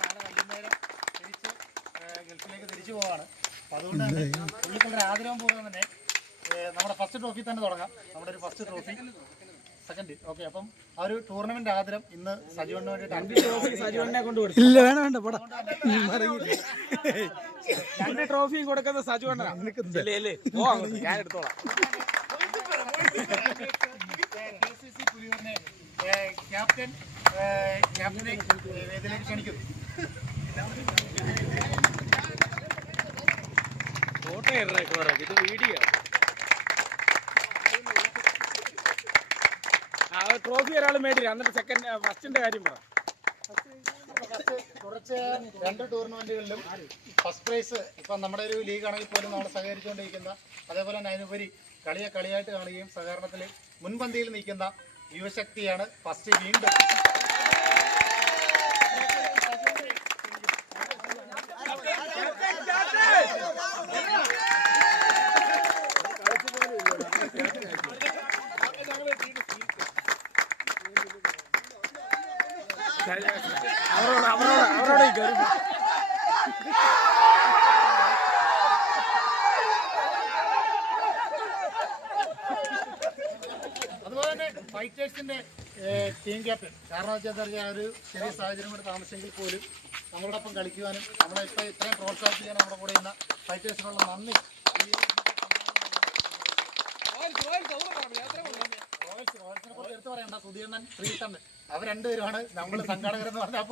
നാളെ വൈകുന്നേരം ഗൾഫിലേക്ക് തിരിച്ചു പോവാണ്. അപ്പം അതുകൊണ്ട് തന്നെ പുള്ളിക്കുള്ളൊരു ആഗ്രഹം പോലെ തന്നെ നമ്മുടെ ഫസ്റ്റ് ട്രോഫി തന്നെ തുടങ്ങാം. നമ്മുടെ ഒരു ഫസ്റ്റ് ട്രോഫി സെക്കൻഡ്. ഓക്കെ, അപ്പം ആ ഒരു ടൂർണമെന്റ് ആദരം ഇന്ന് സജീവന് വേണ്ടിയിട്ട് സജീവനെ കൊണ്ട് കൊടുത്തു. ഇല്ല, വേണ്ട വേണ്ട പടാ, രണ്ട് ട്രോഫിയും കൊടുക്കുന്നത് സജീവനാണ്. ഞാൻ എടുത്തോളാം. പുലിയൂരിനെ ക്യാപ്റ്റനെ വേദിയിലേക്ക് ക്ഷണിക്കുന്നു. ഇത് വീഡിയോ ട്രോഫി ഒരാൾ മേടില്ല. എന്നിട്ട് സെക്കൻഡ് ഫസ്റ്റിന്റെ കാര്യം പറ. തുടർച്ചയായ 2 ടൂർണമെന്റുകളിലും ഫസ്റ്റ് പ്രൈസ് ഇപ്പം നമ്മുടെ ഒരു ലീഗ് ആണെങ്കിൽ പോലും നമ്മൾ സഹകരിച്ചുകൊണ്ടിരിക്കുന്ന, അതേപോലെ തന്നെ അതിനുപരി കളിയായിട്ട് കാണുകയും സഹകരണത്തിൽ മുൻപന്തിയിൽ നിൽക്കുന്ന യുവശക്തിയാണ് ഫസ്റ്റ്. വീണ്ടും അവരോട് അതുപോലെ തന്നെ ഫൈറ്റേഴ്സിന്റെ ടീം ക്യാപ്റ്റൻ, കാരണം വെച്ചാൽ ആ ഒരു ചെറിയ സാഹചര്യം കൂടെ താമസിച്ചെങ്കിൽ പോലും നമ്മളോടൊപ്പം കളിക്കുവാനും നമ്മളെ ഇത്രയും പ്രോത്സാഹിപ്പിക്കാൻ നമ്മുടെ കൂടെ ഇന്ന ഫൈറ്റേഴ്സിനുള്ള നന്ദി. റോയൽസിനെ കുറിച്ച് എടുത്തു പറയണ്ട, സുധീരൻ, ശ്രീകണ്ഠൻ, അവർ രണ്ടുപേരുമാണ് നമ്മൾ സംഘാടകരെന്ന് പറഞ്ഞാൽ